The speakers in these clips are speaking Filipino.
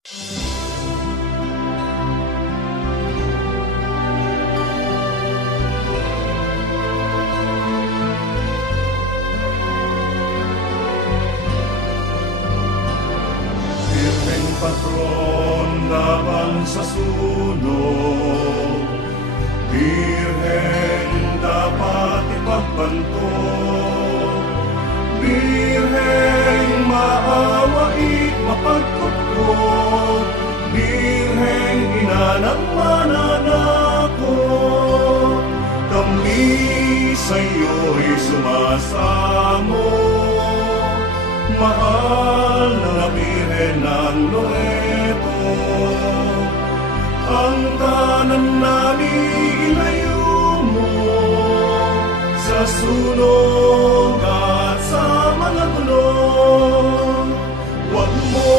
Birheng patron laban sa sunog, Birheng dapat ipagbanto, Birheng maawait mapagkutkot, Birheng ina ng mananakot. Kami sa'yo'y sumasamo, mahal na Birhen ng Loreto. Ang tanan namin ilayo mo sa sunog at sa mga gulong. Huwag mo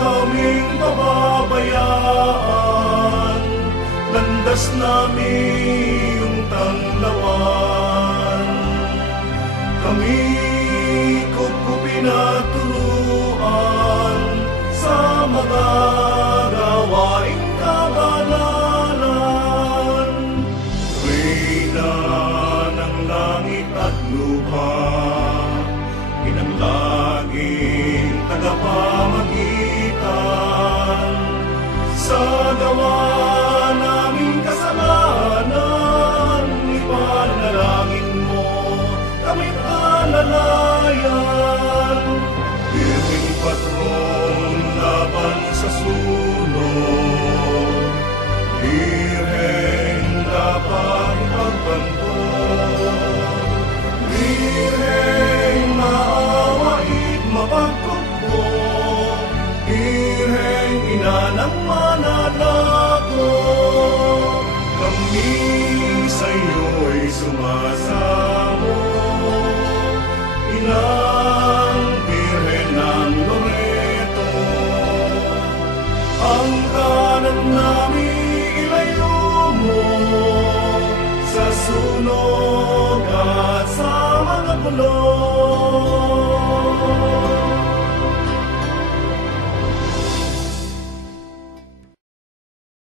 kaming pababayaan, landas namin yung tanglawan. Kami kukupin at turuan sa mga gawaing kabanalan. Reyna ng langit at lupa, inang laging tagapamagitan sa gawa naming kasalanan. Ipanalangin mo kami alalayan. Birheng patron laban sa sunog, Birheng dapat ipagbanto, Birheng maawait mapagkutkot, Birheng ina ng mananakot. Kami sa'yo'y sumasamo, inang Birhen ng Loreto. Ang kanan namin ilayo mo sa sunog at sa mga gulo.